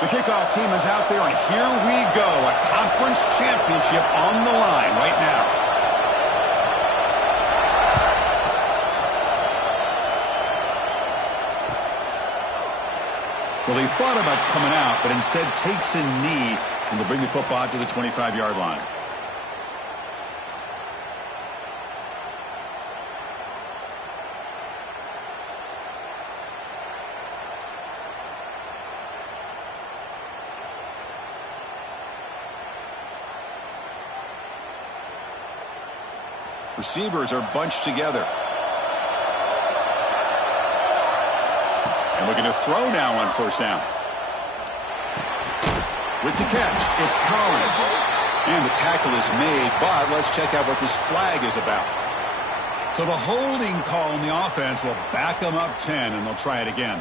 The kickoff team is out there, and here we go. A conference championship on the line right now. Well, he thought about coming out, but instead takes a knee, and will bring the football out to the 25-yard line. Receivers are bunched together. And looking to throw now on first down. With the catch, it's Collins. And the tackle is made, but let's check out what this flag is about. So the holding call on the offense will back them up 10, and they'll try it again.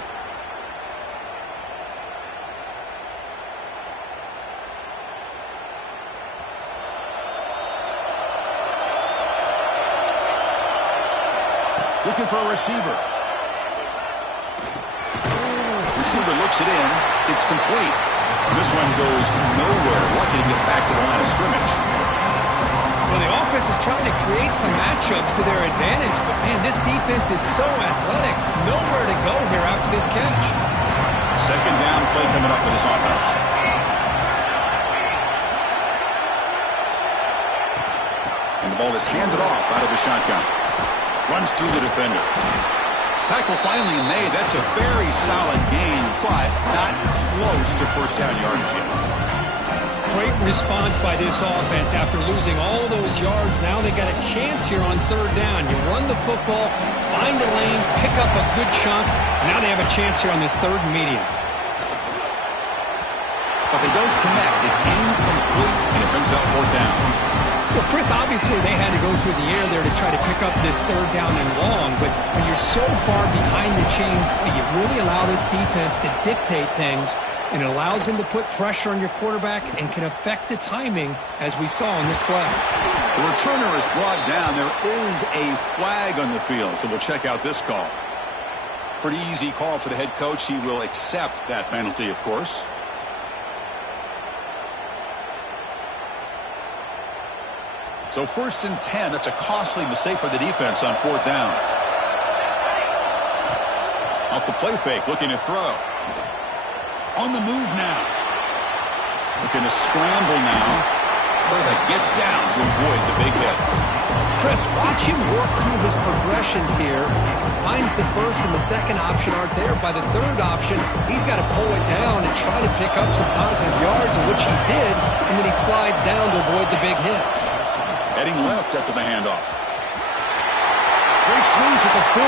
Looking for a receiver. Receiver looks it in. It's complete. This one goes nowhere. Lucky to get back to the line of scrimmage. Well, the offense is trying to create some matchups to their advantage, but man, this defense is so athletic. Nowhere to go here after this catch. Second down play coming up for this offense. And the ball is handed off out of the shotgun. Runs through the defender. Tackle finally made. That's a very solid gain, but not close to first down yardage yet. Great response by this offense after losing all those yards. Now they got a chance here on third down. You run the football, find the lane, pick up a good chunk. Now they have a chance here on this third and medium. But they don't connect. It's incomplete, and it brings up fourth down. Well, Chris, obviously they had to go through the air there to try to pick up this third down and long, but when you're so far behind the chains, you really allow this defense to dictate things, and it allows them to put pressure on your quarterback and can affect the timing, as we saw in this play. The returner is brought down. There is a flag on the field, so we'll check out this call. Pretty easy call for the head coach. He will accept that penalty, of course. So first and 10, that's a costly mistake for the defense on fourth down. Off the play fake, looking to throw. On the move now. Looking to scramble now. But gets down to avoid the big hit. Chris, watch him work through his progressions here. Finds the first and the second option aren't there. By the third option, he's got to pull it down and try to pick up some positive yards, which he did, and then he slides down to avoid the big hit. Heading left after the handoff. Breaks loose at the 40.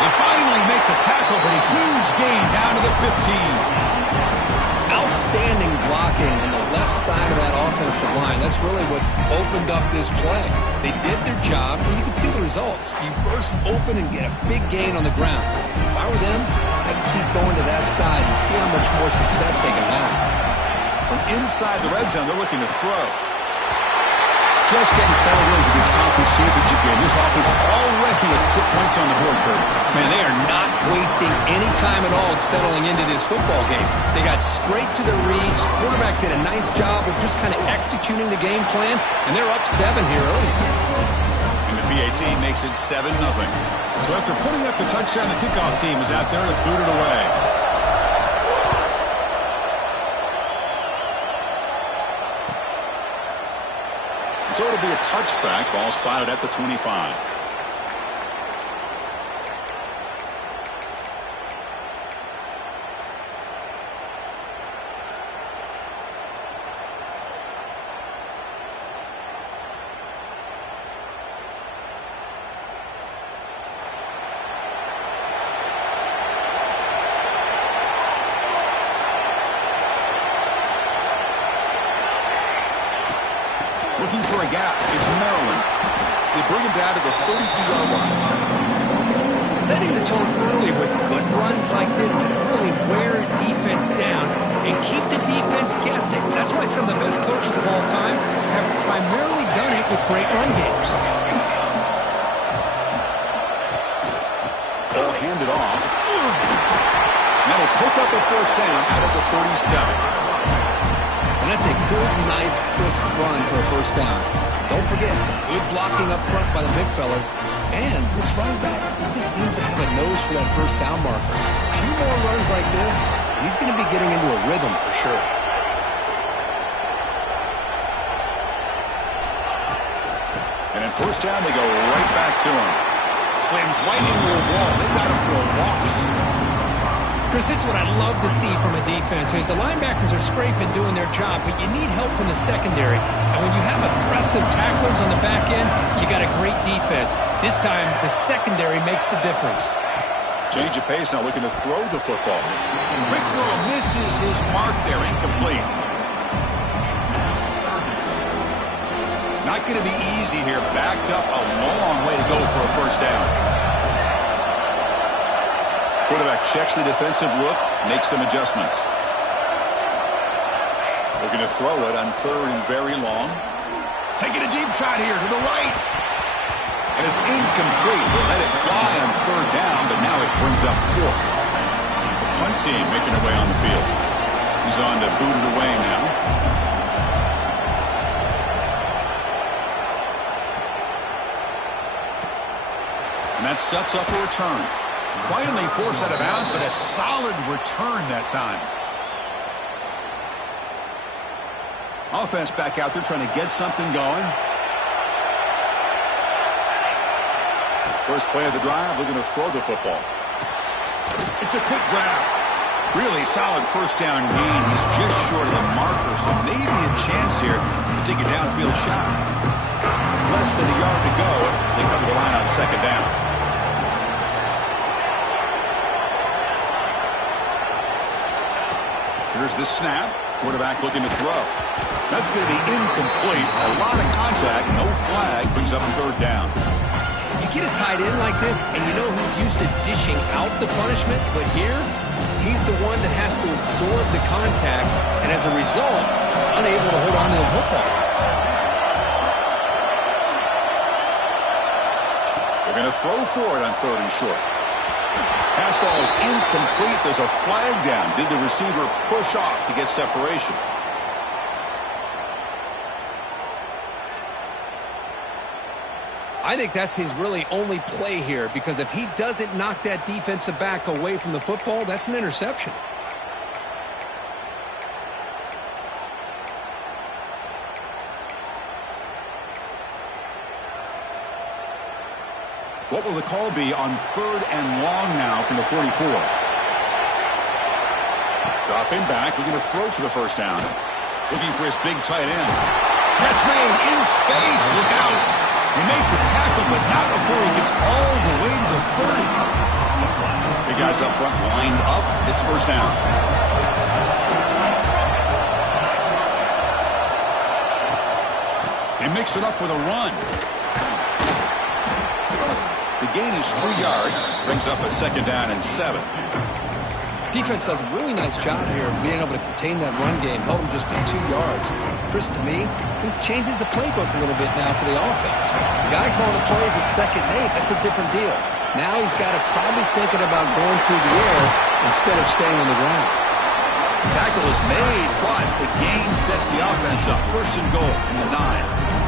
They finally make the tackle, but a huge gain down to the 15. Outstanding blocking on the left side of that offensive line. That's really what opened up this play. They did their job, and you can see the results. You burst open and get a big gain on the ground. If I were them, I'd keep going to that side and see how much more success they can have. From inside the red zone, they're looking to throw. Just getting settled into this conference championship game. This offense already has put points on the board, Kurt. Man, they are not wasting any time at all settling into this football game. They got straight to their reads. Quarterback did a nice job of just kind of executing the game plan, and they're up 7 here early. And the PAT makes it 7-0. So after putting up the touchdown, the kickoff team is out there to boot it away. So it'll be a touchback. Ball spotted at the 25. Looking for a gap. It's Maryland. They bring him down to the 32-yard line. Setting the tone early with good runs like this can really wear a defense down and keep the defense guessing. That's why some of the best coaches of all time have primarily done it with great run games. Ball handed off. That'll pick up a first down out of the 37. And that's a good, nice, crisp run for a first down. Don't forget, good blocking up front by the big fellas. And this running back just seems to have a nose for that first down marker. A few more runs like this, and he's going to be getting into a rhythm for sure. And in first down, they go right back to him. Slams right into a wall. They've got him for a loss. Chris, this is what I love to see from a defense is the linebackers are scraping, doing their job, but you need help from the secondary. And when you have aggressive tacklers on the back end, you got a great defense. This time, the secondary makes the difference. Change of pace now, looking to throw the football. And Rick throw misses his mark there, incomplete. Not going to be easy here. Backed up a long way to go for a first down. Quarterback checks the defensive look, makes some adjustments. Looking to throw it on third and very long. Taking a deep shot here to the right. And it's incomplete. They let it fly on third down, but now it brings up fourth. The punt team making their way on the field. He's on to boot it away now. And that sets up a return. Finally forced out of bounds, but a solid return that time. Offense back out there trying to get something going. First play of the drive, looking to throw the football. It's a quick grab. Really solid first down gain. He's just short of the marker, so maybe a chance here to take a downfield shot. Less than a yard to go as they come to the line on second down. Here's the snap. Quarterback looking to throw. That's going to be incomplete. A lot of contact. No flag. Brings up third down. You get a tight end like this, and you know he's used to dishing out the punishment, but here, he's the one that has to absorb the contact, and as a result, he's unable to hold on to the football. They're going to throw for it on third and short. Pass ball is incomplete. There's a flag down. Did the receiver push off to get separation? I think that's his really only play here, because if he doesn't knock that defensive back away from the football, that's an interception. What will the call be on third and long now from the 44? Dropping back, looking to throw for the first down. Looking for his big tight end. Catch made in space. Look out. He made the tackle, but not before he gets all the way to the 30. Big guys up front lined up. It's first down. They mix it up with a run. The gain is 3 yards. Brings up a second down and 7. Defense does a really nice job here of being able to contain that run game, held him just to 2 yards. Chris, to me, this changes the playbook a little bit now for the offense. The guy calling the plays at 2nd and 8, that's a different deal. Now he's got to probably thinking about going through the air instead of staying on the ground. The tackle is made, but the gain sets the offense up. First and goal from the 9.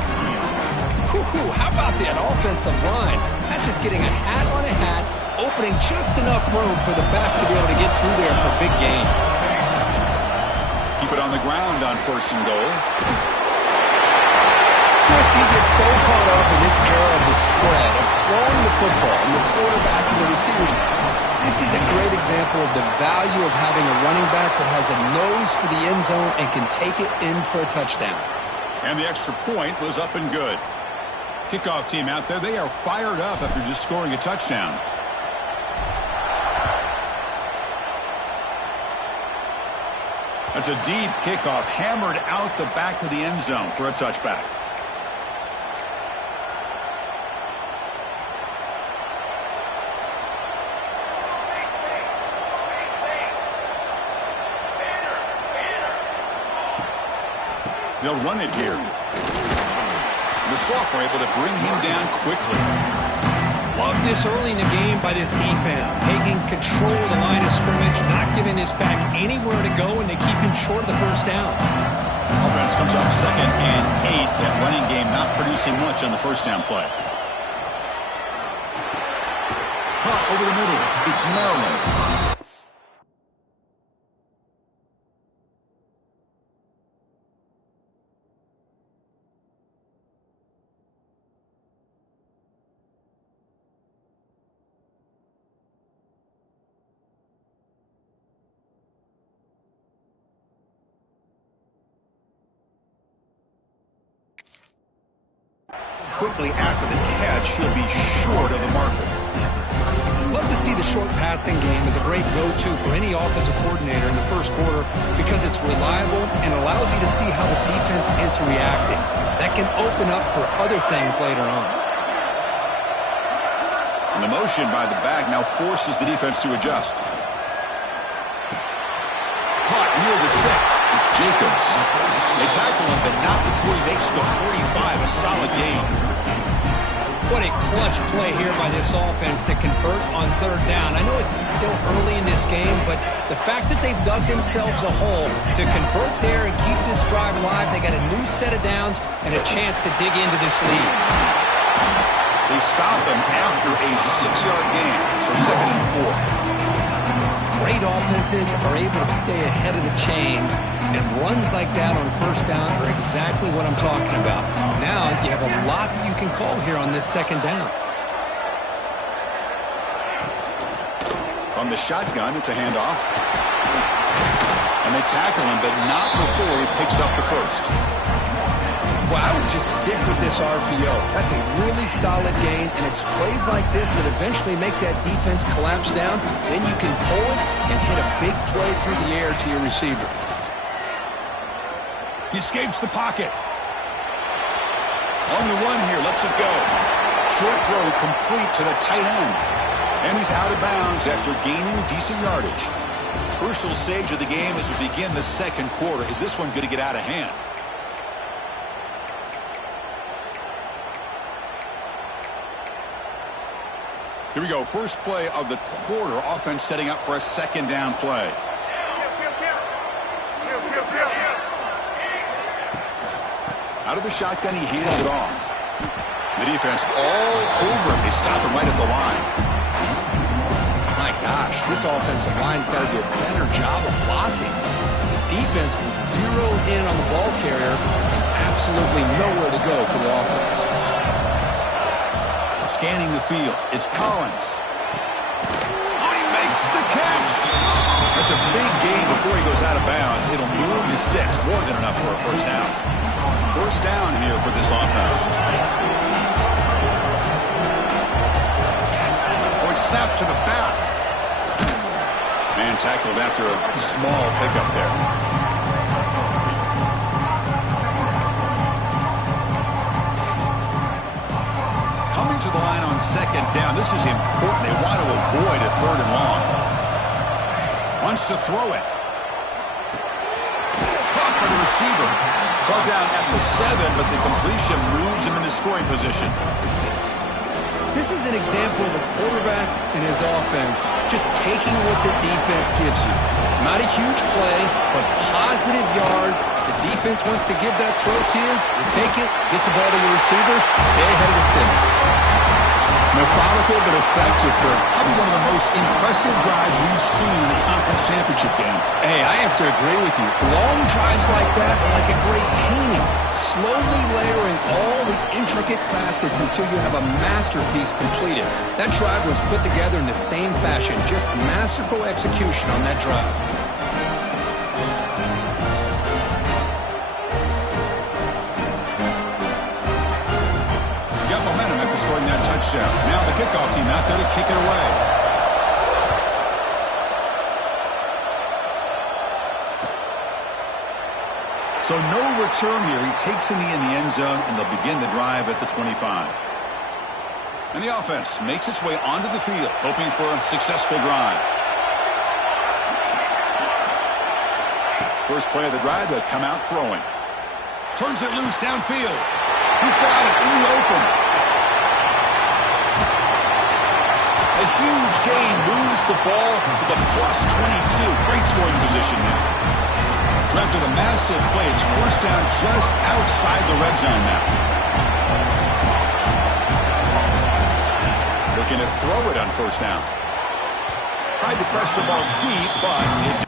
How about that offensive line? That's just getting a hat on a hat, opening just enough room for the back to be able to get through there for a big gain. Keep it on the ground on first and goal. Chris, we get so caught up in this era of the spread, of throwing the football, and the quarterback and the receivers. This is a great example of the value of having a running back that has a nose for the end zone and can take it in for a touchdown. And the extra point was up and good. Kickoff team out there, they are fired up after just scoring a touchdown. That's a deep kickoff, hammered out the back of the end zone for a touchback. They'll run it here. The sophomore able to bring him down quickly. Love this early in the game by this defense, taking control of the line of scrimmage, not giving this back anywhere to go, and they keep him short of the first down. Offense comes up 2nd and 8. That running game not producing much on the first down play. Caught over the middle. It's Maryland. Quickly after the catch, he'll be short of the marker. Love to see the short passing game as a great go-to for any offensive coordinator in the first quarter because it's reliable and allows you to see how the defense is reacting. That can open up for other things later on. And the motion by the back now forces the defense to adjust. Caught near the 6. It's Jacobs. They tackle him, but not before he makes the 45. A solid gain. What a clutch play here by this offense to convert on 3rd down. I know it's still early in this game, but the fact that they've dug themselves a hole to convert there and keep this drive alive, they got a new set of downs and a chance to dig into this lead. They stop him after a 6-yard gain, so 2nd and 4. Great offenses are able to stay ahead of the chains, and runs like that on 1st down are exactly what I'm talking about. Now you have a lot that you can call here on this 2nd down. From the shotgun, it's a handoff. And they tackle him, but not before he picks up the 1st. Well, I would just stick with this RPO. That's a really solid gain, and it's plays like this that eventually make that defense collapse down. Then you can pull it and hit a big play through the air to your receiver. He escapes the pocket. On the run here, lets it go. Short throw complete to the tight end. And he's out of bounds after gaining decent yardage. Crucial stage of the game as we begin the 2nd quarter. Is this one going to get out of hand? Here we go. First play of the quarter. Offense setting up for a 2nd down play. Out of the shotgun, he hands it off. The defense all over him. They stop him right at the line. My gosh, this offensive line's got to do a better job of blocking. The defense was zeroed in on the ball carrier and absolutely nowhere to go for the offense. Scanning the field. It's Collins. Oh, he makes the catch. That's a big gain before he goes out of bounds. It'll move his sticks. More than enough for a 1st down. 1st down here for this offense. Oh, it's snapped to the back. Man tackled after a small pickup there. Coming to the line on 2nd down. This is important. They want to avoid a 3rd and long. Wants to throw it. Caught by the receiver. Brought down at the 7, but the completion moves him into scoring position. This is an example of a quarterback and his offense just taking what the defense gives you. Not a huge play, but positive yards. The defense wants to give that throw to you. You take it, get the ball to your receiver, stay ahead of the sticks. Methodical but effective, Kurt. Probably one of the most impressive drives we've seen in the conference championship game. Hey, I have to agree with you. Long drives like that are like a great painting. Slowly layering all the intricate facets until you have a masterpiece completed. That drive was put together in the same fashion. Just masterful execution on that drive. Scoring that touchdown. Now the kickoff team out there to kick it away. So no return here. He takes in the end zone, and they'll begin the drive at the 25. And the offense makes its way onto the field, hoping for a successful drive. First play of the drive, they'll come out throwing. Turns it loose downfield. He's got it in the open. A huge gain moves the ball to the +22. Great scoring position now. So after the massive play, it's first down just outside the red zone now. Looking to throw it on first down. Tried to press the ball deep, but it's...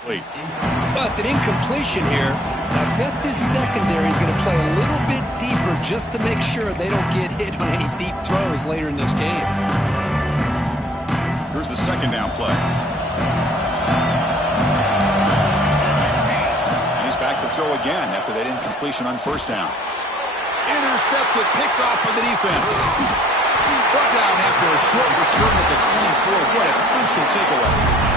Well, it's an incompletion here. I bet this secondary is going to play a little bit deeper just to make sure they don't get hit on any deep throws later in this game. Here's the second down play. And he's back to throw again after that incompletion on first down. Intercepted, picked off by the defense. Brought down after a short return at the 24. What a crucial takeaway.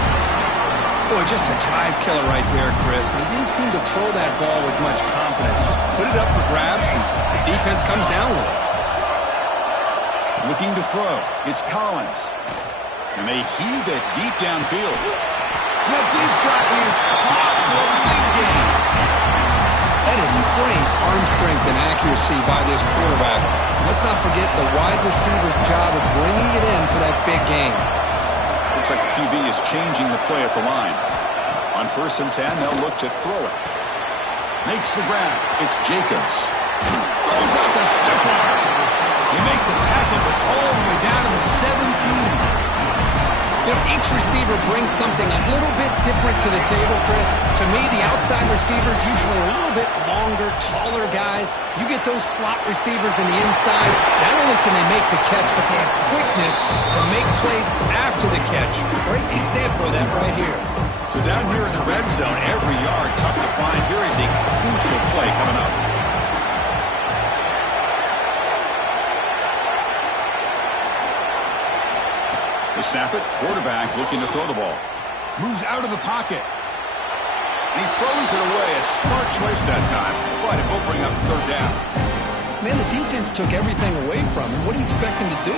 Boy, just a drive killer right there, Chris. And he didn't seem to throw that ball with much confidence. Just put it up for grabs, and the defense comes down with it. Looking to throw. It's Collins. And they heave it deep downfield. The deep shot is caught for a big gain. That is great arm strength and accuracy by this quarterback. Let's not forget the wide receiver's job of bringing it in for that big gain. Looks like the QB is changing the play at the line. On 1st and 10, they'll look to throw it. Makes the grab. It's Jacobs. Throws out the stiff arm. They make the tackle, but all the way down to the 17. You know, each receiver brings something a little bit different to the table, Chris. To me, the outside receivers usually are a little bit longer, taller guys. You get those slot receivers in the inside, not only can they make the catch, but they have quickness to make plays after the catch. Great example of that right here. So down here in the red zone, every yard tough to find. Here is a crucial play coming up. They snap it. Quarterback looking to throw the ball. Moves out of the pocket. And he throws it away. A smart choice that time. But it will bring up third down. Man, the defense took everything away from him. What do you expect him to do?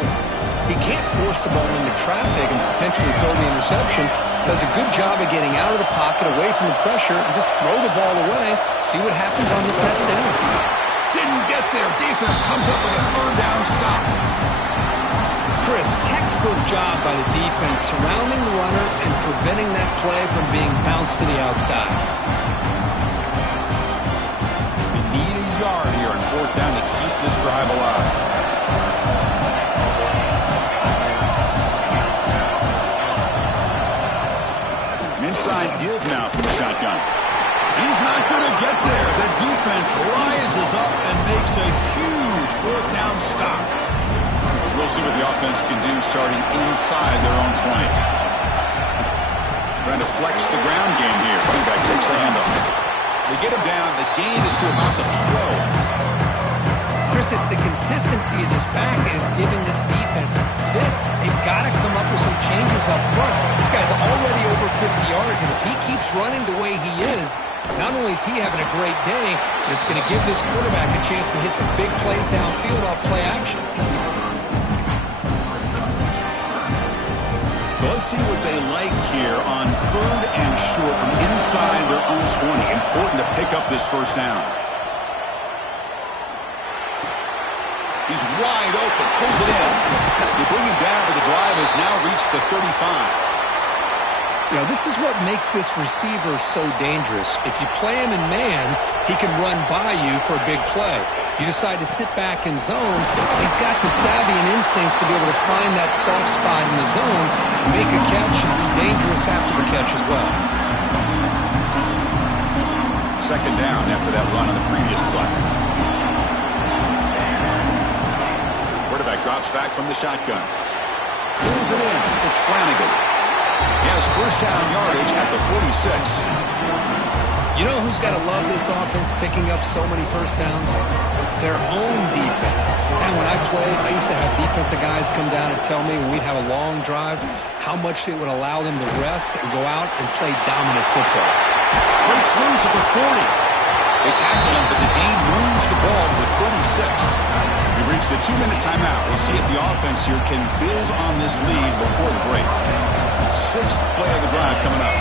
He can't force the ball into traffic and potentially throw the interception. Does a good job of getting out of the pocket, away from the pressure, and just throw the ball away. See what happens on this next down. Didn't get there. Defense comes up with a third down stop. Chris, textbook job by the defense surrounding the runner and preventing that play from being bounced to the outside. We need a yard here on 4th down to keep this drive alive. Inside give now from the shotgun. He's not going to get there. The defense rises up and makes a huge 4th down stop. We'll see what the offense can do starting inside their own 20. Trying to flex the ground game here. Running back takes the handoff. They get him down. The gain is to about the 12. Chris, it's the consistency of this back is giving this defense fits. They've got to come up with some changes up front. This guy's already over 50 yards, and if he keeps running the way he is, not only is he having a great day, but it's going to give this quarterback a chance to hit some big plays downfield off play action. So let's see what they like here on 3rd and short from inside their own 20. Important to pick up this first down. He's wide open, pulls it in. They bring him down, but the drive has now reached the 35. You know, this is what makes this receiver so dangerous. If you play him in man, he can run by you for a big play. You decide to sit back in zone. He's got the savvy and instincts to be able to find that soft spot in the zone, make a catch, and be dangerous after the catch as well. Second down after that run on the previous play. Quarterback drops back from the shotgun. Pulls it in. It's Flanagan. He has first down yardage at the 46. You know who's got to love this offense picking up so many first downs? Their own defense. And when I played, I used to have defensive guys come down and tell me when we'd have a long drive how much it would allow them to rest and go out and play dominant football. Breaks loose at the 40. They tackle him, but the Dean moves the ball to the 36. We've reached the 2-minute timeout. We'll see if the offense here can build on this lead before the break. Sixth play of the drive coming up.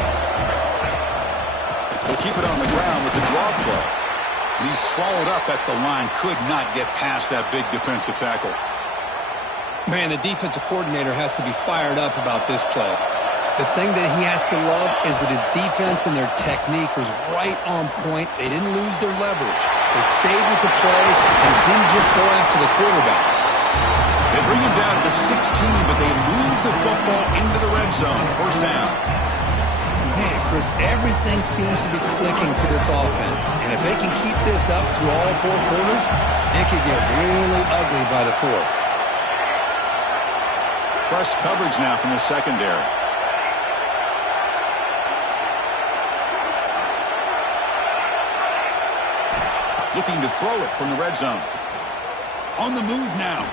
They'll keep it on the ground with the draw play. And he's swallowed up at the line. Could not get past that big defensive tackle. Man, the defensive coordinator has to be fired up about this play. The thing that he has to love is that his defense and their technique was right on point. They didn't lose their leverage. They stayed with the play and didn't just go after the quarterback. They bring him down to the 16, but they move the football into the red zone. First down. Man, Chris, everything seems to be clicking for this offense. And if they can keep this up through all four quarters, it could get really ugly by the fourth. Press coverage now from the secondary. Looking to throw it from the red zone. On the move now.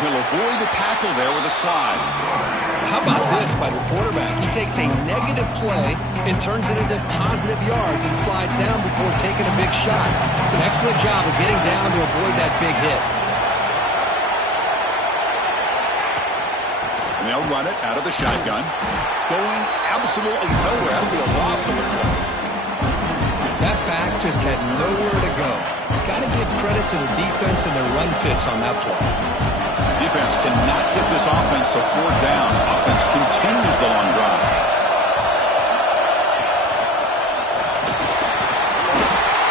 He'll avoid the tackle there with a slide. How about this by the quarterback? He takes a negative play and turns it into positive yards and slides down before taking a big shot. It's an excellent job of getting down to avoid that big hit. And they'll run it out of the shotgun. Going absolutely nowhere. That'll be a loss of the play. That back just had nowhere to go. Got to give credit to the defense and their run fits on that play. Defense cannot get this offense to fourth down. Offense continues the long drive.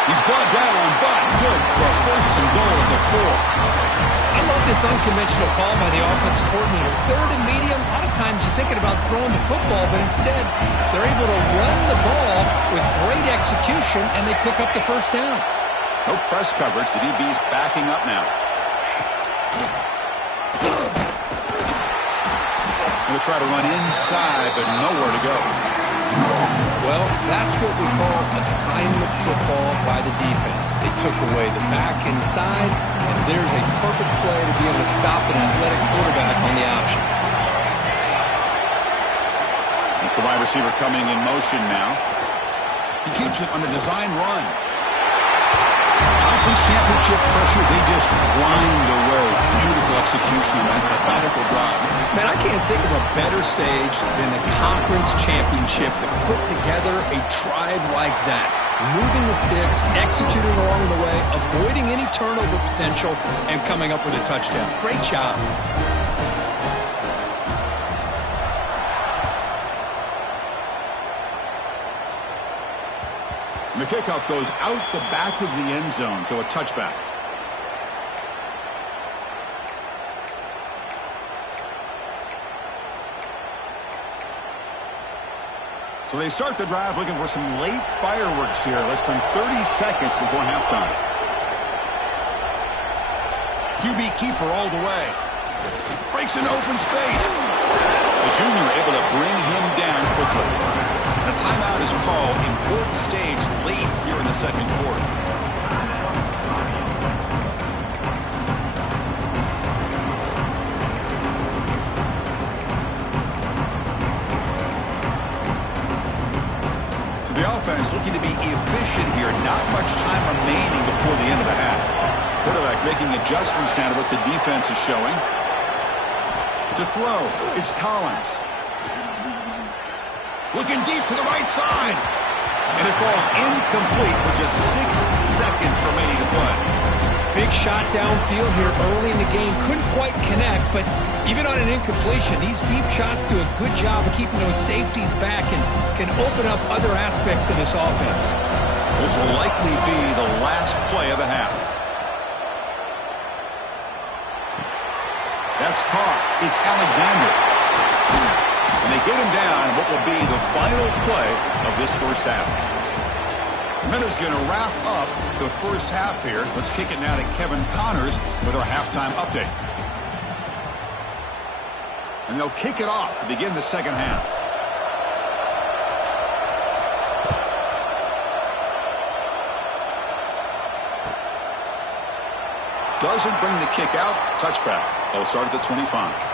He's brought down, but good for a first and goal at the 4. I love this unconventional call by the offensive coordinator. Third and medium, a lot of times you're thinking about throwing the football, but instead they're able to run the ball with great execution, and they pick up the first down. No press coverage. The DB's backing up now. They'll try to run inside, but nowhere to go. Well, that's what we call assignment football by the defense. They took away the back inside, and there's a perfect play to be able to stop an athletic quarterback on the option. It's the wide receiver coming in motion now. He keeps it on a design run. Conference championship pressure, they just grind away. Beautiful execution on that methodical drive. Man, I can't think of a better stage than the conference championship to put together a drive like that. Moving the sticks, executing along the way, avoiding any turnover potential, and coming up with a touchdown. Great job. And the kickoff goes out the back of the end zone, so a touchback. So they start the drive looking for some late fireworks here, less than 30 seconds before halftime. QB keeper all the way. Breaks into open space. The junior able to bring him down quickly. A timeout is called. Important stage late here in the second quarter. So the offense looking to be efficient here. Not much time remaining before the end of the half. Quarterback making adjustments now to what the defense is showing. To throw, it's Collins. Looking deep to the right side. And it falls incomplete with just 6 seconds remaining to play. Big shot downfield here early in the game. Couldn't quite connect, but even on an incompletion, these deep shots do a good job of keeping those safeties back and can open up other aspects of this offense. This will likely be the last play of the half. That's caught. It's Alexander. And they get him down in what will be the final play of this first half. Miller's going to wrap up the first half here. Let's kick it now to Kevin Connors with our halftime update. And they'll kick it off to begin the second half. Doesn't bring the kick out. Touchback. They'll start at the 25.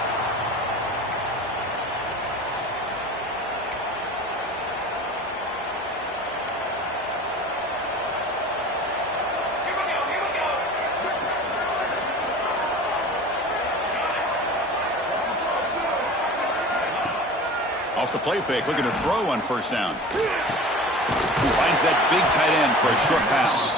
Off the play fake, looking to throw on first down. Finds that big tight end for a short pass.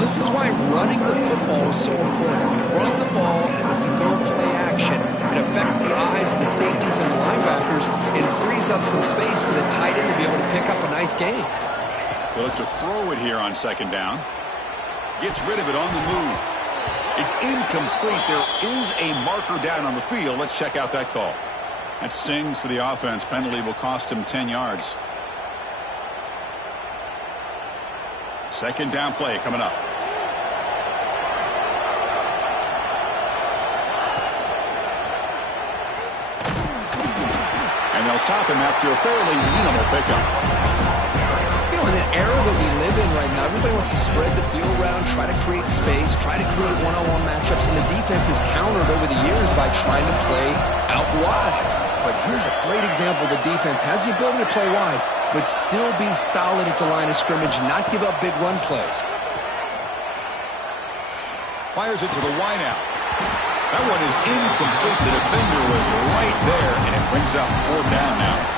This is why running the football is so important. You run the ball and then you go play action. It affects the eyes of the safeties and linebackers and frees up some space for the tight end to be able to pick up a nice gain. They look to throw it here on second down. Gets rid of it on the move. It's incomplete. There is a marker down on the field. Let's check out that call. That stings for the offense. Penalty will cost him 10 yards. Second down play coming up. And they'll stop him after a fairly minimal pickup. You know, in the era that we live in right now, everybody wants to spread the field around, try to create space, try to create one-on-one matchups, and the defense is countered over the years by trying to play out wide. But here's a great example. The defense has the ability to play wide, but still be solid at the line of scrimmage, not give up big run plays. Fires it to the wideout. That one is incomplete. The defender was right there, and it brings up fourth down now.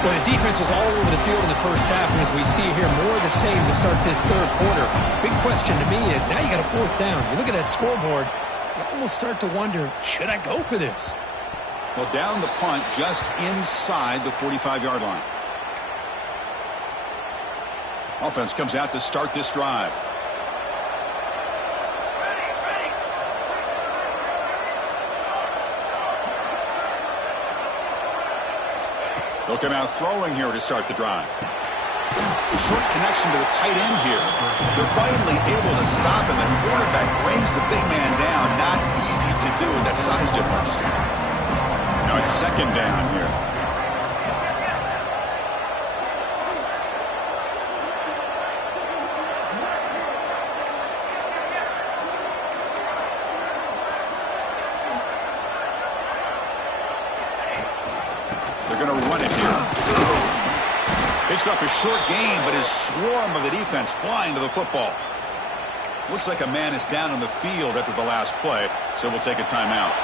Well, the defense was all over the field in the first half, and as we see here, more of the same to start this third quarter. Big question to me is, now you got a fourth down. You look at that scoreboard, you almost start to wonder, should I go for this? Well, down the punt just inside the 45-yard line. Offense comes out to start this drive. They'll come out throwing here to start the drive. A short connection to the tight end here. They're finally able to stop him. The quarterback brings the big man down. Not easy to do with that size difference. Now it's second down here. They're going to run it here. Picks up a short gain, but his swarm of the defense flying to the football. Looks like a man is down on the field after the last play, so we'll take a timeout.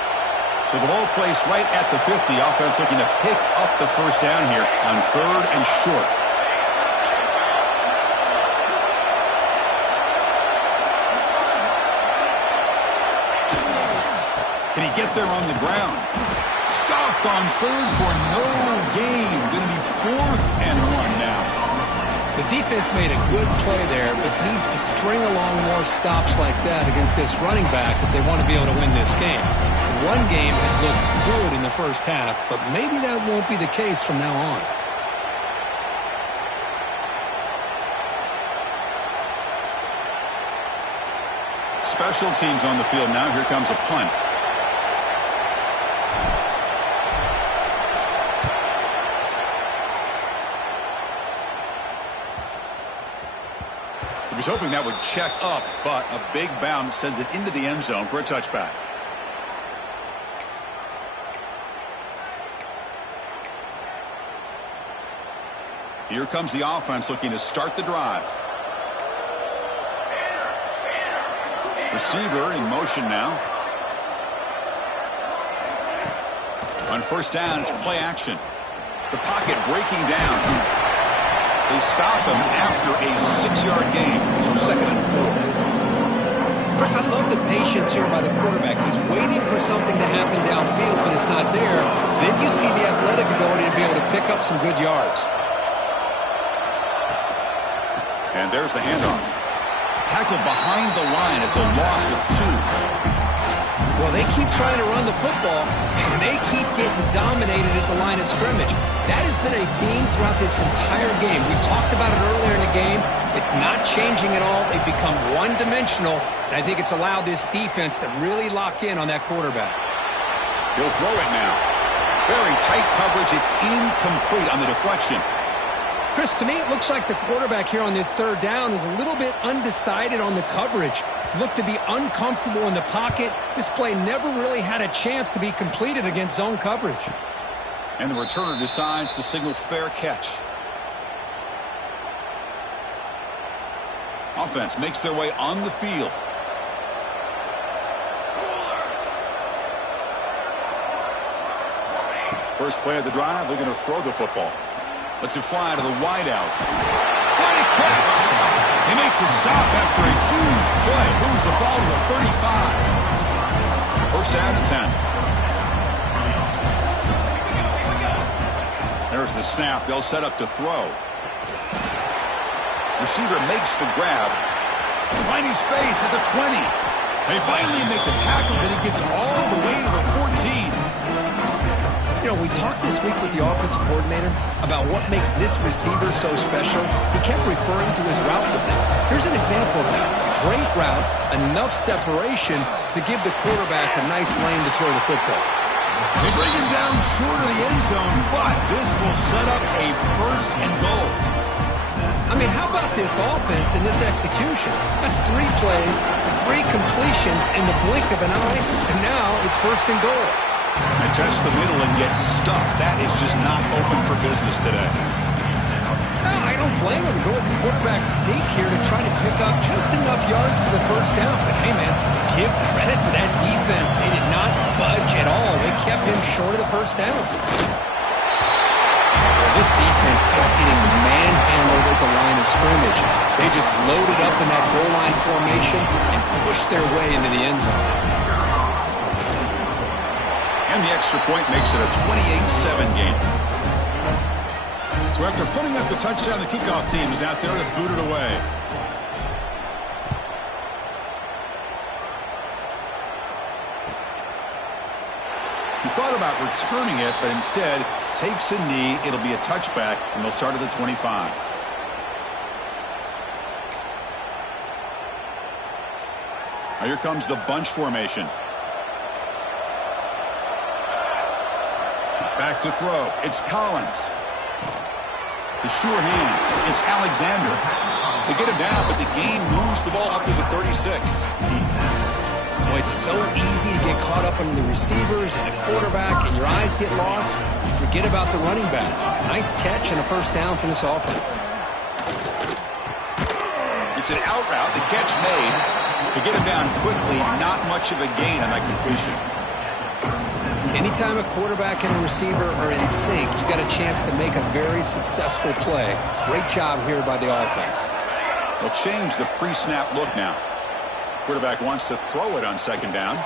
So the ball placed right at the 50. Offense looking to pick up the first down here on third and short. Can he get there on the ground? Stopped on third for no gain. Going to be 4th and 1 now. The defense made a good play there, but needs to string along more stops like that against this running back if they want to be able to win this game. The run game has looked good in the first half, but maybe that won't be the case from now on. Special teams on the field now. Here comes a punt. He was hoping that would check up, but a big bounce sends it into the end zone for a touchback. Here comes the offense looking to start the drive. Receiver in motion now. On first down, it's play action. The pocket breaking down. They stop him after a 6-yard gain, so 2nd and 4. Chris, I love the patience here by the quarterback. He's waiting for something to happen downfield, but it's not there. Then you see the athletic ability to be able to pick up some good yards. And there's the handoff. Tackled behind the line. It's a loss of 2. Well, they keep trying to run the football, and they keep getting dominated at the line of scrimmage. That has been a theme throughout this entire game. We've talked about it earlier in the game. It's not changing at all. They've become one-dimensional, and I think it's allowed this defense to really lock in on that quarterback. He'll throw it now. Very tight coverage. It's incomplete on the deflection. Chris, to me, it looks like the quarterback here on this third down is a little bit undecided on the coverage. Looked to be uncomfortable in the pocket. This play never really had a chance to be completed against zone coverage. And the returner decides to signal fair catch. Offense makes their way on the field. First play of the drive, they're going to throw the football. Lets it fly to the wideout. What a catch! They make the stop after a huge play. Moves the ball to the 35. First down and 10. There's the snap. They'll set up to throw. Receiver makes the grab. Finding space at the 20. They finally make the tackle, but he gets all the way to the 14. You know, we talked this week with the offensive coordinator about what makes this receiver so special. He kept referring to his route with him. Here's an example of that. Great route, enough separation to give the quarterback a nice lane to throw the football. They bring him down short of the end zone, but this will set up a first and goal. I mean, how about this offense and this execution? That's 3 plays, 3 completions in the blink of an eye, and now it's first and goal. They test the middle and get stuck. That is just not open for business today. No, I don't blame him to go with the quarterback sneak here to try to pick up just enough yards for the first down. But hey, man, give credit to that defense. They did not budge at all. They kept him short of the first down. This defense just getting manhandled at the line of scrimmage. They just loaded up in that goal line formation and pushed their way into the end zone. And the extra point makes it a 28-7 game. So after putting up the touchdown, the kickoff team is out there to boot it away. He thought about returning it, but instead takes a knee. It'll be a touchback, and they'll start at the 25. Now here comes the bunch formation. Back to throw. It's Collins. The sure hands. It's Alexander. They get him down, but the gain moves the ball up to the 36. Boy, it's so easy to get caught up in the receivers and the quarterback, and your eyes get lost. You forget about the running back. Nice catch and a first down for this offense. It's an out route. The catch made. To get him down quickly, not much of a gain on that completion. Anytime a quarterback and a receiver are in sync, you got a chance to make a very successful play. Great job here by the offense. They'll change the pre-snap look now. Quarterback wants to throw it on second down.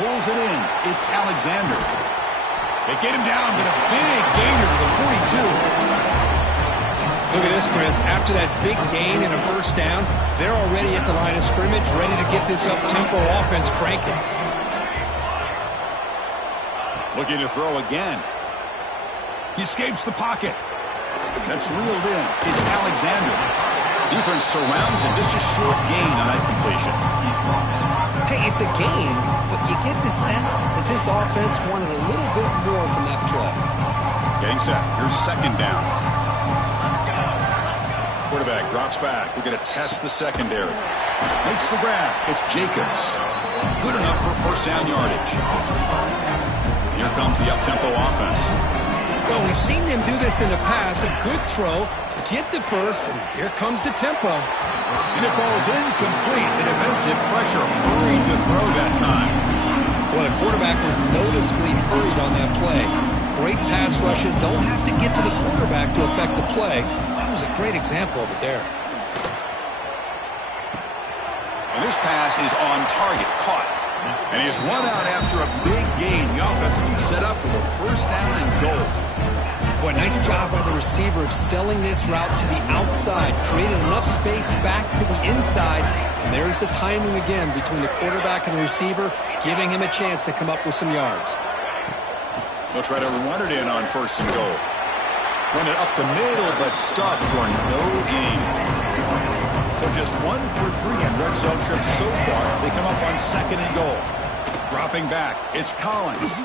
Pulls it in. It's Alexander. They get him down, but a big gainer to the 42. Look at this, Chris. After that big gain and a first down, they're already at the line of scrimmage, ready to get this up-tempo offense cranking. Looking to throw again. He escapes the pocket. That's reeled in. It's Alexander. Defense surrounds him. Just a short gain on that completion. Hey, it's a gain, but you get the sense that this offense wanted a little bit more from that play. Getting set. Here's second down. Quarterback drops back. We're going to test the secondary. Makes the grab. It's Jacobs. Good enough for first down yardage. Here comes the up-tempo offense. Well, we've seen them do this in the past. A good throw, get the first, and here comes the tempo. And it falls incomplete. The defensive pressure hurried to throw that time. Well, the quarterback was noticeably hurried on that play. Great pass rushes don't have to get to the quarterback to affect the play. That was a great example of it there. And this pass is on target, caught. And he's run out after a big gain. The offense will be set up with a first down and goal. Boy, nice job by the receiver of selling this route to the outside, creating enough space back to the inside. And there's the timing again between the quarterback and the receiver, giving him a chance to come up with some yards. They'll try to run it in on 1st and goal. Run it up the middle, but stuffed for no gain. So just 1 for 3 in red zone trips so far. They come up on 2nd and goal. Dropping back, it's Collins.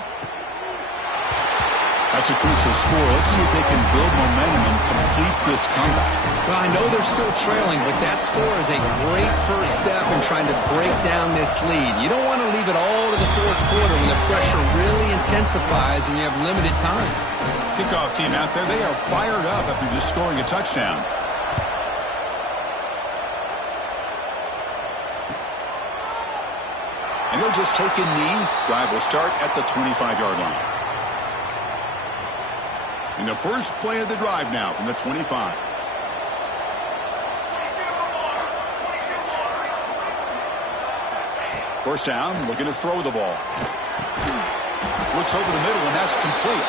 That's a crucial score. Let's see if they can build momentum and complete this comeback. Well, I know they're still trailing, but that score is a great first step in trying to break down this lead. You don't want to leave it all to the 4th quarter when the pressure really intensifies and you have limited time. Kickoff team out there, they are fired up after just scoring a touchdown. And he'll just take a knee. Drive will start at the 25-yard line. In the first play of the drive now from the 25. First down, looking to throw the ball. Looks over the middle, and that's complete.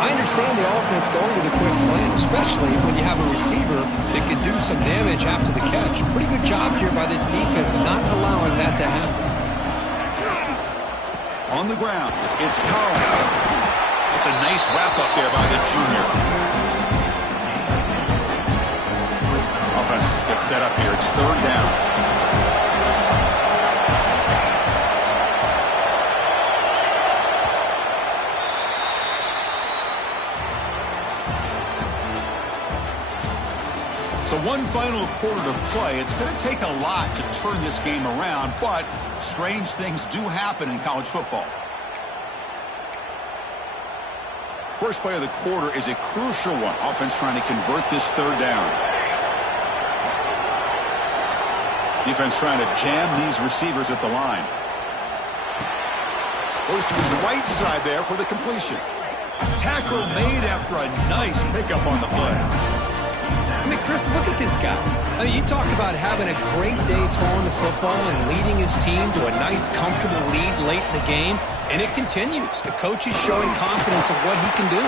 I understand the offense going with a quick slant, especially when you have a receiver that can do some damage after the catch. Pretty good job here by this defense not allowing that to happen. On the ground, it's Collins. It's a nice wrap-up there by the junior. Offense gets set up here. It's 3rd down. So one final quarter to play. It's going to take a lot to turn this game around, but strange things do happen in college football. First play of the quarter is a crucial one. Offense trying to convert this 3rd down. Defense trying to jam these receivers at the line. Goes to his right side there for the completion. Tackle made after a nice pickup on the play. I mean, Chris, look at this guy. I mean, you talk about having a great day throwing the football and leading his team to a nice, comfortable lead late in the game, and it continues. The coach is showing confidence of what he can do.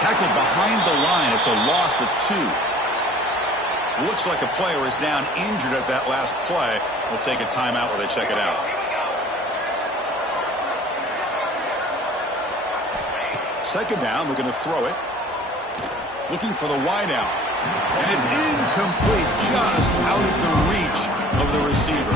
Tackled behind the line. It's a loss of 2. Looks like a player is down injured at that last play. We'll take a timeout while they check it out. Second down, we're going to throw it. Looking for the wide out. And it's incomplete, just out of the reach of the receiver.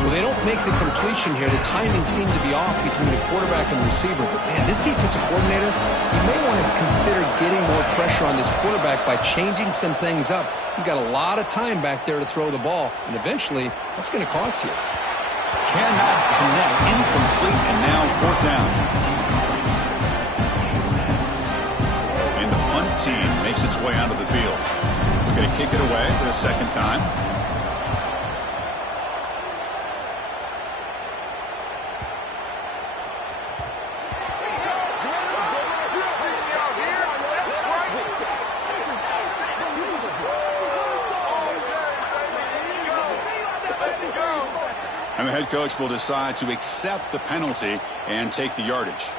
Well, they don't make the completion here. The timing seemed to be off between the quarterback and the receiver. But, man, this defensive coordinator, he may want to consider getting more pressure on this quarterback by changing some things up. He's got a lot of time back there to throw the ball. And eventually, that's going to cost you. Cannot connect. Incomplete, and now 4th down. Team makes its way onto the field. We're going to kick it away for the 2nd time. And the head coach will decide to accept the penalty and take the yardage.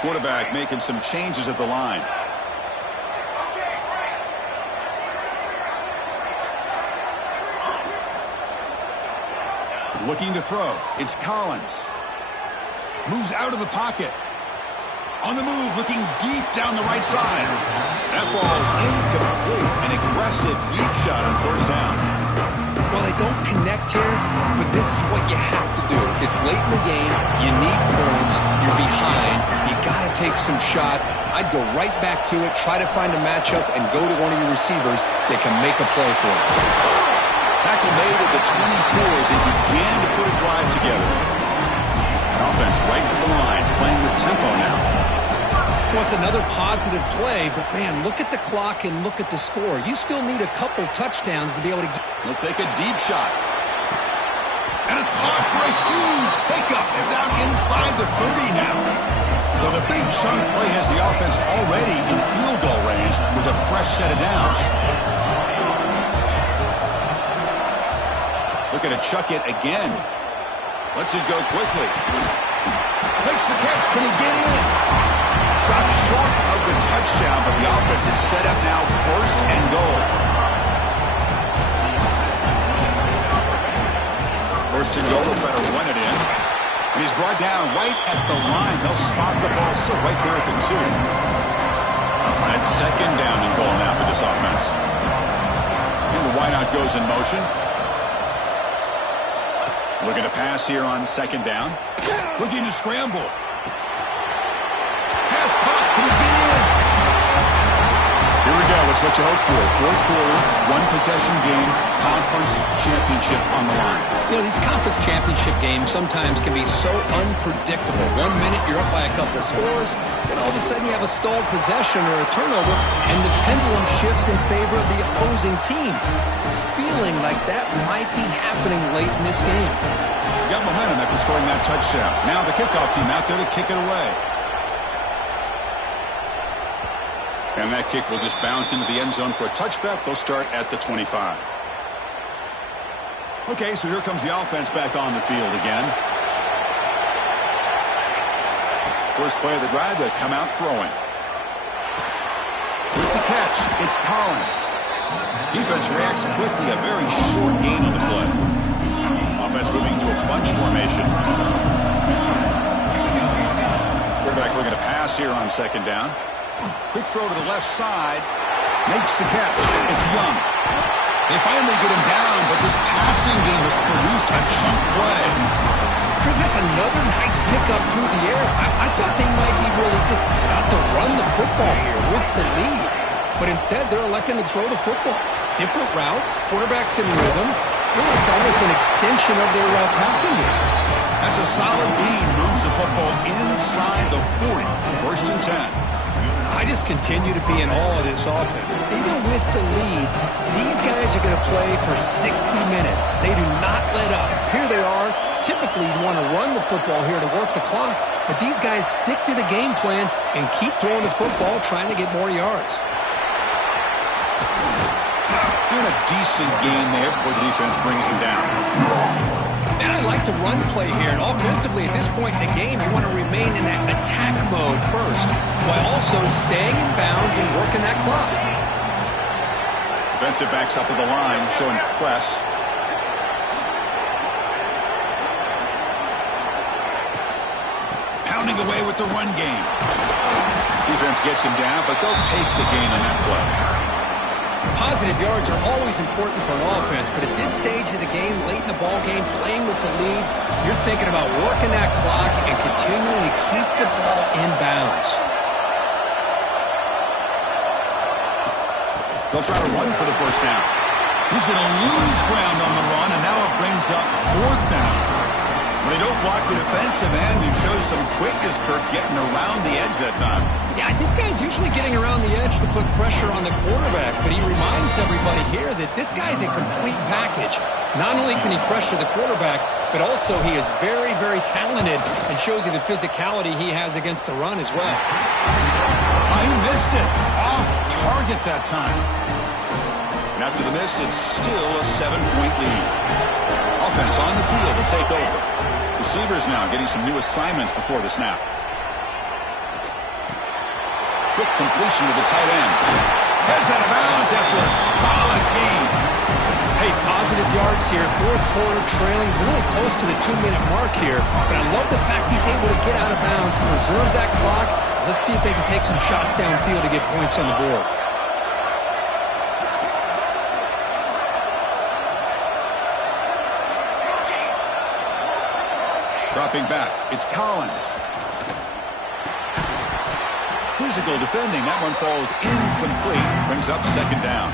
Quarterback making some changes at the line. Looking to throw. It's Collins. Moves out of the pocket. On the move, looking deep down the right side. That ball is incomplete. An aggressive deep shot on 1st down. Well, they don't connect here, but this is what you have to do. It's late in the game. You need points. You're behind. You got to take some shots. I'd go right back to it, try to find a matchup, and go to one of your receivers that can make a play for it. Tackle made at the 24 as they began to put a drive together. Offense right to the line, playing with tempo now. Well, it's another positive play, but, man, look at the clock and look at the score. You still need a couple touchdowns to be able to get... He'll take a deep shot. And it's caught for a huge pickup. They're down inside the 30 now. So the big chunk play has the offense already in field goal range with a fresh set of downs. Looking to chuck it again. Lets it go quickly. Makes the catch. Can he get in? Stopped short of the touchdown, but the offense is set up now, 1st and goal. 1st and goal. They'll try to run it in. And he's brought down right at the line. They'll spot the ball still right there at the 2. That's 2nd down and goal now for this offense. And the wideout goes in motion. Looking to pass here on 2nd down. Looking to scramble. Pass caught. Can he get in? Here we go. It's what you hope for. 4th quarter, 1-possession game, conference championship on the line. You know, these conference championship games sometimes can be so unpredictable. 1 minute you're up by a couple scores, then all of a sudden you have a stalled possession or a turnover, and the pendulum shifts in favor of the opposing team. It's feeling like that might be happening late in this game. Got momentum after scoring that touchdown. Now the kickoff team out there to kick it away. And that kick will just bounce into the end zone for a touchback. They'll start at the 25. Okay, so here comes the offense back on the field again. First play of the drive, they come out throwing. With the catch, it's Collins. Defense reacts quickly, a very short gain on the play. Offense moving to a bunch formation. Quarterback looking to pass here on 2nd down. Quick throw to the left side. Makes the catch. It's Young. They finally get him down, but this passing game has produced a chunk play. Chris, that's another nice pickup through the air. I thought they might be really just about to run the football here with the lead. But instead, they're electing to throw the football. Different routes, quarterbacks in rhythm. Well, it's almost an extension of their passing game. That's a solid gain. Moves the football inside the 40. 1st and 10. I just continue to be in awe of this offense. Even with the lead, these guys are going to play for 60 minutes. They do not let up. Here they are. Typically, you'd want to run the football here to work the clock, but these guys stick to the game plan and keep throwing the football, trying to get more yards. Doing a decent gain there before the defense brings him down. And I like the run play here. And offensively, at this point in the game, you want to remain in that attack mode first, while also staying in bounds and working that clock. Defensive backs up at the line, showing press. Pounding away with the run game. Defense gets him down, but they'll take the gain on that play. Positive yards are always important for an offense, but at this stage of the game, late in the ball game, playing with the lead, you're thinking about working that clock and continuing to keep the ball in bounds. They'll try to run for the 1st down. He's going to lose ground on the run, and now it brings up 4th down. They don't block the defensive end, who shows some quickness, Kirk, getting around the edge that time. Yeah, this guy's usually getting around the edge to put pressure on the quarterback, but he reminds everybody here that this guy's a complete package. Not only can he pressure the quarterback, but also he is very, very talented and shows you the physicality he has against the run as well. He missed it. Off target that time. And after the miss, it's still a 7-point lead. Offense on the field to take over. Receivers now getting some new assignments before the snap. Quick completion to the tight end. Heads out of bounds after a solid game. Hey, positive yards here. 4th quarter trailing really close to the 2-minute mark here. But I love the fact he's able to get out of bounds, preserve that clock. Let's see if they can take some shots downfield to get points on the board. Dropping back, it's Collins. Physical defending, that one falls incomplete. Brings up 2nd down.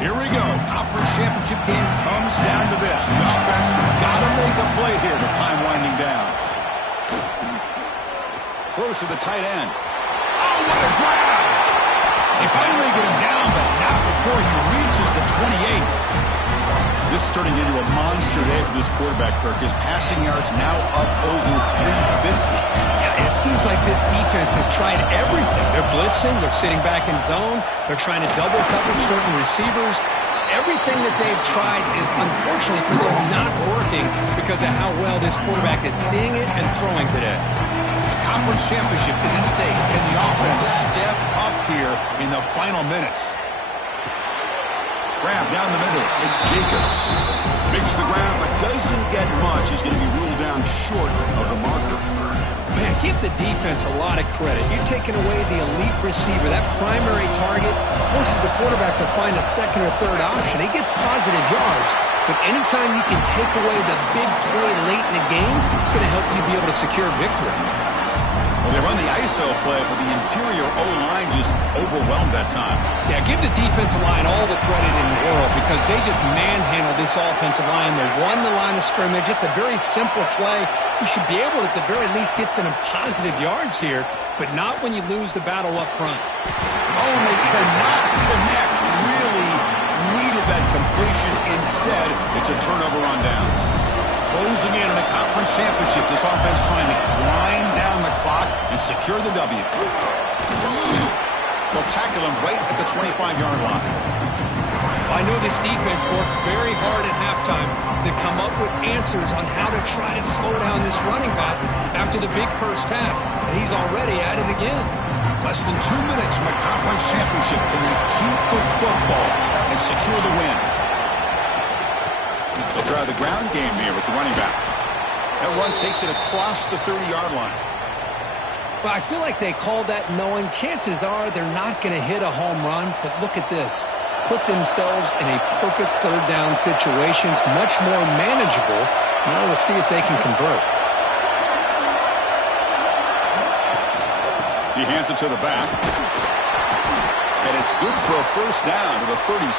Here we go. Conference championship game comes down to this. The offense got to make a play here with time winding down. Close to the tight end. Oh, what a grab! They finally get him down, but not before he reaches the 28. This is turning into a monster day for this quarterback, Kirk. His passing yards now up over 350. Yeah, it seems like this defense has tried everything. They're blitzing, they're sitting back in zone, they're trying to double cover certain receivers. Everything that they've tried is, unfortunately for them, not working because of how well this quarterback is seeing it and throwing today. The conference championship is at stake. Can the offense step up here in the final minutes? Grab down the middle. It's Jacobs. Makes the grab, but doesn't get much. He's going to be ruled down short of the marker. Man, give the defense a lot of credit. You're taking away the elite receiver. That primary target forces the quarterback to find a second or third option. He gets positive yards, but anytime you can take away the big play late in the game, it's going to help you be able to secure victory. Well, they run the ISO play, but the interior O-line just overwhelmed that time. Yeah, give the defensive line all the credit in the world because they just manhandled this offensive line. They won the line of scrimmage. It's a very simple play. You should be able to, at the very least, get some positive yards here, but not when you lose the battle up front. Oh, and they cannot connect. Really needed that completion. Instead, it's a turnover on downs. Closing in on a conference championship, this offense trying to grind down the clock and secure the W. They'll tackle him right at the 25-yard line. I know this defense worked very hard at halftime to come up with answers on how to try to slow down this running back after the big first half, and he's already at it again. Less than 2 minutes from a conference championship, and they keep the football and secure the win. They'll try the ground game here with the running back. That run takes it across the 30-yard line. But I feel like they called that knowing chances are they're not going to hit a home run, but look at this. Put themselves in a perfect third down situation. It's much more manageable. Now we'll see if they can convert. He hands it to the back. And it's good for a first down to the 36.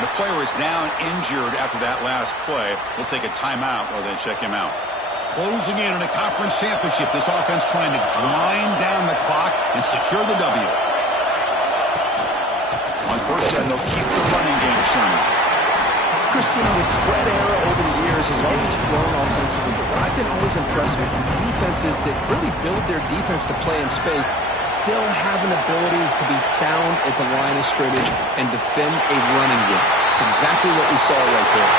The player is down injured after that last play. We'll take a timeout rather than check him out. Closing in on a conference championship, this offense trying to grind down the clock and secure the W. On first down, they'll keep the running game churning. Christian, the spread era over the years has always grown offensively, but what I've been always impressed with defenses that really build their defense to play in space still have an ability to be sound at the line of scrimmage and defend a running game. It's exactly what we saw right there.